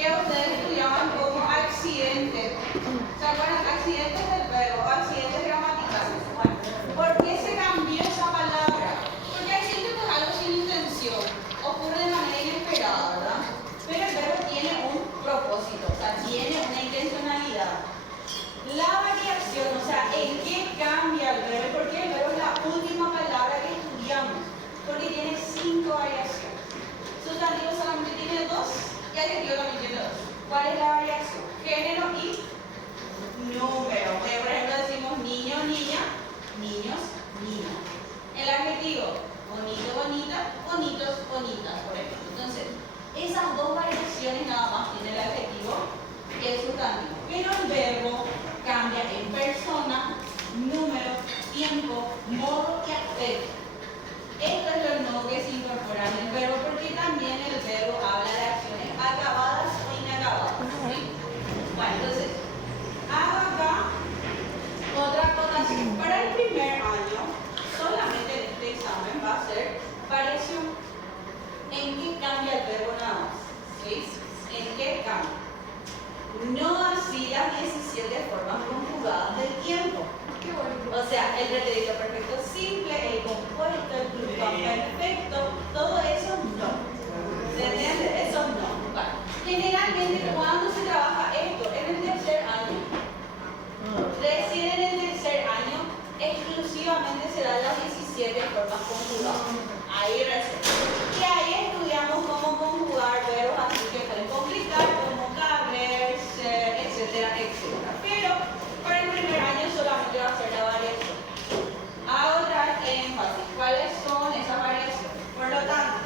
que ustedes estudiaban como accidentes. ¿Se acuerdan? Accidentes del verbo, accidentes gramaticales. Bueno, ¿por qué se cambió esa palabra? Porque accidente es algo sin intención, ocurre de manera inesperada, ¿verdad? Pero el verbo tiene un propósito, o sea, tiene una intencionalidad. La variación, o sea, ¿en qué cambia el verbo? Porque el verbo es la última palabra que estudiamos, porque tiene 5 variaciones. Sustantivo solamente tiene 2 y adjetivo también tiene 2. ¿Cuál es la variación? Género y número. Por ejemplo, decimos niño, niña, niños, niñas. El adjetivo, bonito, bonita, bonitos, bonitas, por ejemplo. Entonces, esas 2 variaciones nada más tiene el adjetivo y el sustantivo. Pero el verbo cambia en persona, número, tiempo, modo y aspecto. Esto es lo nuevo que se incorpora en el verbo, porque también el verbo habla de acciones acabadas o inacabadas. ¿Sí? Bueno, entonces, hago acá otra acotación. Para el primer año, solamente en este examen va a ser variación. ¿En qué cambia el verbo nada más? ¿Sí? ¿En qué cambia? No así las 17 formas conjugadas del tiempo. O sea, el pretérito perfecto simple, el compuesto, el plurimperfecto, todo eso no. ¿Se entiende? Eso no. Vale. Generalmente, ¿cuándo se trabaja esto? En el tercer año. Recién en el tercer año, exclusivamente se dan las 17 formas conjugadas. Ahí recién. Y ahí estudiamos cómo conjugar verbos así que pueden complicar, como caber, ser, etcétera, etcétera. Pero para el primer año solamente va a ser la variación. Hago otra énfasis. ¿Cuáles son esas variaciones? Por lo tanto,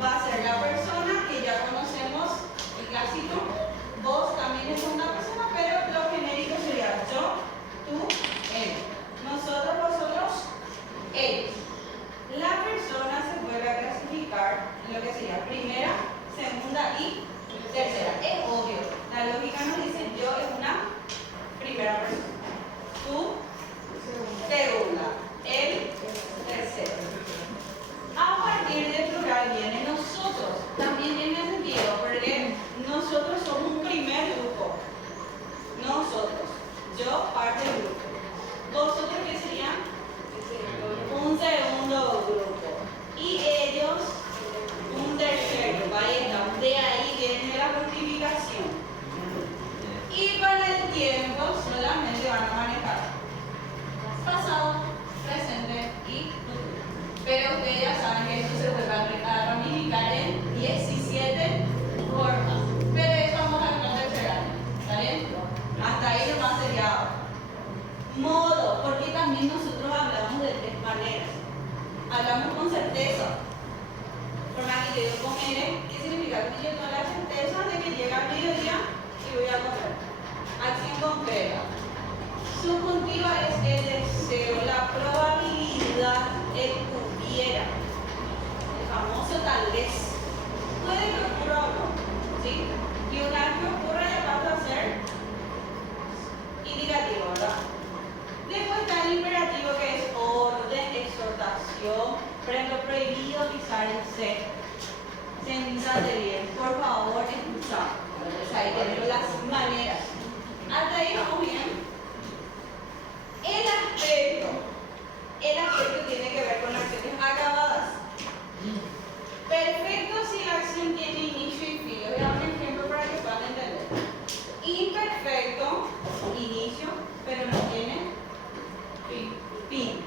va a ser la persona que ya conocemos, el clásico. Vos también es una persona, pero lo genérico sería yo, tú, él. Nosotros, vosotros, ellos. La persona se vuelve a clasificar en lo que sería primera, segunda y tercera. Es obvio. La lógica nos dice yo es una primera persona. Tú, segunda. Él, tercero. A partir del plural viene nosotros. También tiene sentido porque nosotros somos un primer grupo. Nosotros. Yo, parte del grupo. ¿Vosotros qué serían? Un segundo grupo. Y ellos, un tercero. Ahí está. De ahí viene la multiplicación. Y para el tiempo solamente van a manejar pasado, presente y futuro. Pero ustedes ya saben que esto se vuelve a ramificar en 17 formas. Pero eso vamos a ver en el tercer año. ¿Está bien? Hasta ahí nomás sería modo, porque también nosotros hablamos de 3 maneras. Hablamos con certeza. Por más que yo comeré, ¿qué significa? Que yo tengo la certeza de que llega el mediodía y voy a comer. Acción concreta. Subjuntiva es el deseo, la probabilidad, el hubiera. El famoso tal vez. Puede que ocurra o no. ¿Sí? Y una vez que ocurra ya pasa a ser indicativo, ¿verdad? Después está el imperativo que es orden, exhortación. Por ejemplo, prohibido pisar el C. Siéntate bien, por favor, escucha. Entonces ahí tenemos las maneras. Hasta ahí vamos bien. El aspecto tiene que ver con acciones acabadas. Perfecto si la acción tiene inicio y fin. Les voy a dar un ejemplo para que puedan entender. Imperfecto, inicio, pero no tiene fin.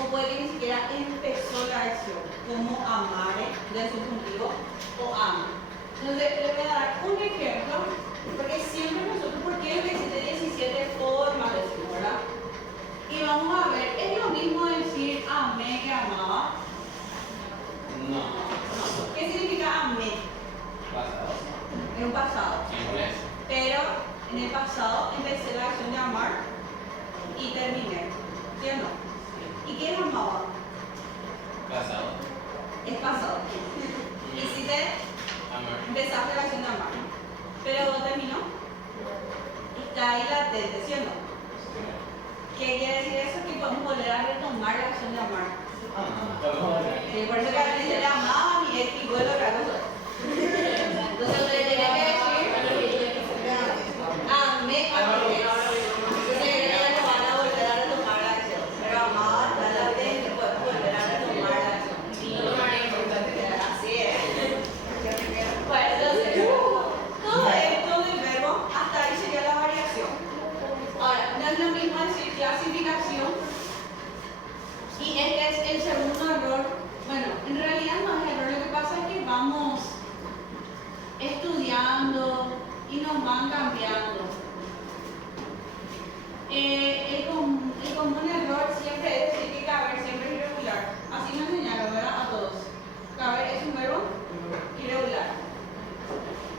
O puede que ni siquiera empezó la acción, como amare, del subjuntivo, o ama. Entonces, les voy a dar un ejemplo, porque siempre nosotros, ¿por qué existe 17 formas de decir, verdad? Y vamos a ver, ¿es lo mismo decir amé que amaba? No. ¿Qué significa amé? Pasado. Es un pasado. Simple. Pero en el pasado empecé la acción de amar y terminé. ¿Sí o no? ¿Y qué es amaba? Pasado. Es pasado. Hiciste, empezaste la acción de amar. Pero terminó. Está ahí latente, ¿sí o no? ¿Qué quiere decir eso? Que podemos volver a retomar la acción de amar. Sí, por eso que a veces le amaban y vuelve otra cosa. Entonces usted tiene que decir cambiando y nos van cambiando. El común error siempre es decir que caber siempre es irregular. Así nos enseñaron, ¿verdad? A todos. Caber es un verbo irregular.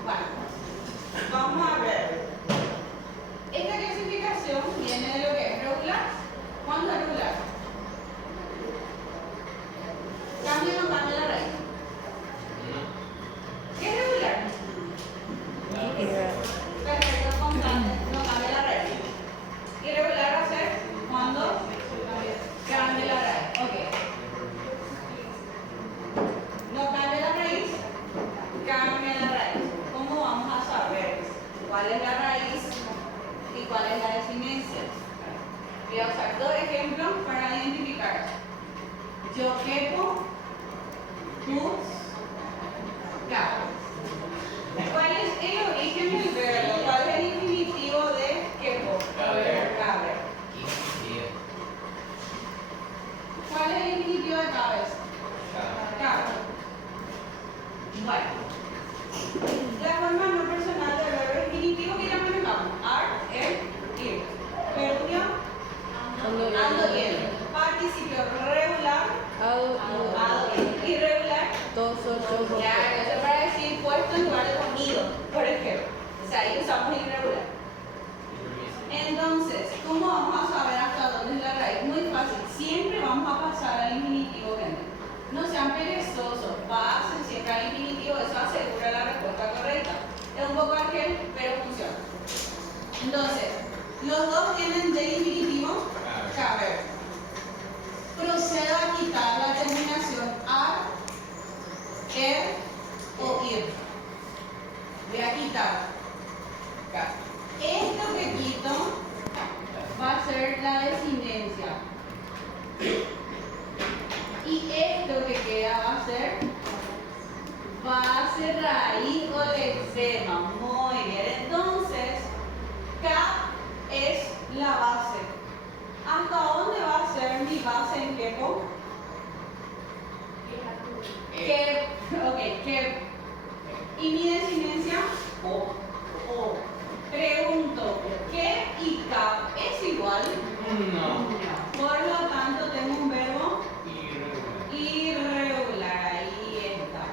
Bueno, vamos a ver. Esta clasificación viene de lo que es regular. ¿Cuándo es regular? Cambia o no cambia la raíz. ¿Qué es regular? Perfecto, constante, no cambia la raíz. Irregular va a ser cuando cambia la raíz. Ok. No cambia la raíz, cambia la raíz. ¿Cómo vamos a saber cuál es la raíz y cuál es la desinencia? Voy a usar dos ejemplos para identificar. Yo quepo, tú cabes. ¿Cuál es el origen del verbo? ¿Cuál es el infinitivo de quepo? Caber. Caber. ¿Cuál es el infinitivo de cabes? Caber. Bueno, la forma no personal del verbo infinitivo que ya manejamos. Ir. Gerundio, ando, yendo. Participio regular, irregular. Claro, eso es para decir puesto en lugar de comido, por ejemplo. O sea, ahí usamos irregular. Entonces, ¿cómo vamos a saber hasta dónde es la raíz? Muy fácil. Siempre vamos a pasar al infinitivo, gente. No sean perezosos, pasen siempre al infinitivo, eso asegura la respuesta correcta. Es un poco argel, pero funciona. Entonces, los dos tienen del infinitivo caber. Procedo a quitar la terminación ar, o ir. Voy a quitar. Esto que quito va a ser la desinencia. Y esto que queda va a ser raíz o lexema. Muy bien. Entonces, K es la base. ¿Hasta dónde va a ser mi base en quepo? Que. ¿Y mi desinencia? O. Pregunto, ¿qué y K es igual? No. Por lo tanto, tengo un verbo irregular. Ahí está.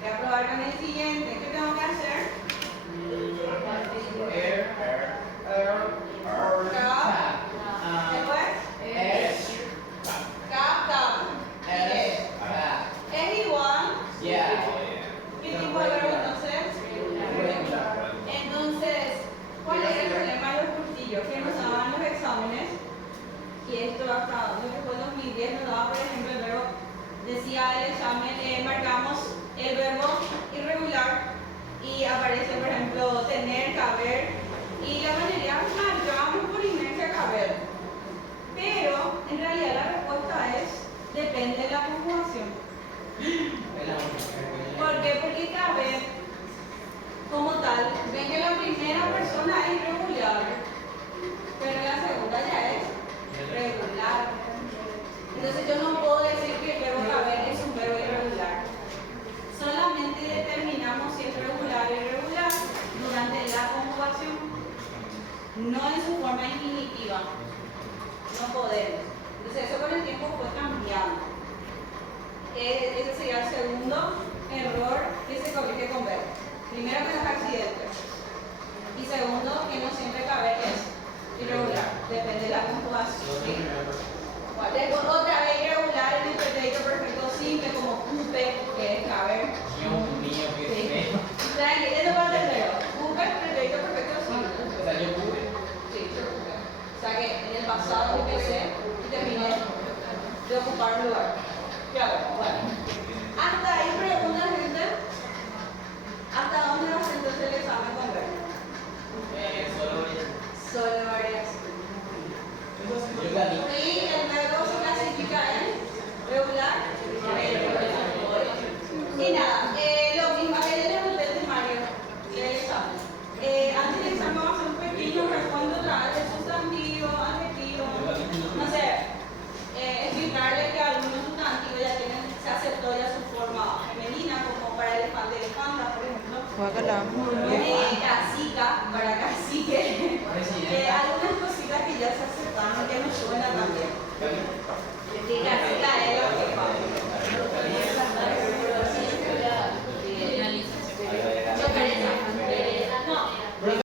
Voy a probar con el siguiente. ¿Qué tengo que hacer? Después, K. Es igual. ¿Qué tipo de verbo entonces? Entonces, ¿cuál es el problema de los cursillos? Que nos daban los exámenes, y esto hasta lo que fue 2010 nos daba, por ejemplo, el verbo, decía el examen, marcamos el verbo irregular y aparece, por ejemplo, tener, caber, y la mayoría marcamos por inercia caber. Pero en realidad la respuesta es, depende de la conjugación. ¿Por qué? Porque caber, como tal, ven que la primera persona es irregular, pero la segunda ya es regular. Entonces yo no puedo decir que el verbo caber es un verbo irregular. Solamente determinamos si es regular o irregular durante la conjugación, no en su forma infinitiva. No podemos. Entonces eso con el tiempo fue cambiando. Ese sería el segundo error que se corrige con verbo. Primero, que los accidentes. Y segundo, que no siempre caber es irregular. Depende de la conjugación. Otra vez irregular en el pretérito perfecto simple, como cupe, que es caber. Dios mío, qué feo. Tranquilo, esto va a tercero. Cupe, pretérito perfecto simple. O sea, yo pude. Sí, yo cupe. O sea que en el pasado empecé y terminé de ocupar un lugar. Ya bueno. Hasta ahí pregunta, gente. ¿Hasta dónde va a ser entonces el examen con verbo? Solo varias. Y el verbo se clasifica en regular, y nada, lo mismo que les pregunté el temario del examen. Antes del examen vamos a hacer un pequeño recuento otra vez de sustantivo, adjetivo, no sé, explicarles que algunos sustantivos ya tienen, se aceptó ya su forma femenina, como para elefante, elefanta, por ejemplo. Guácala. Casica para cacique. Presidenta. Algunas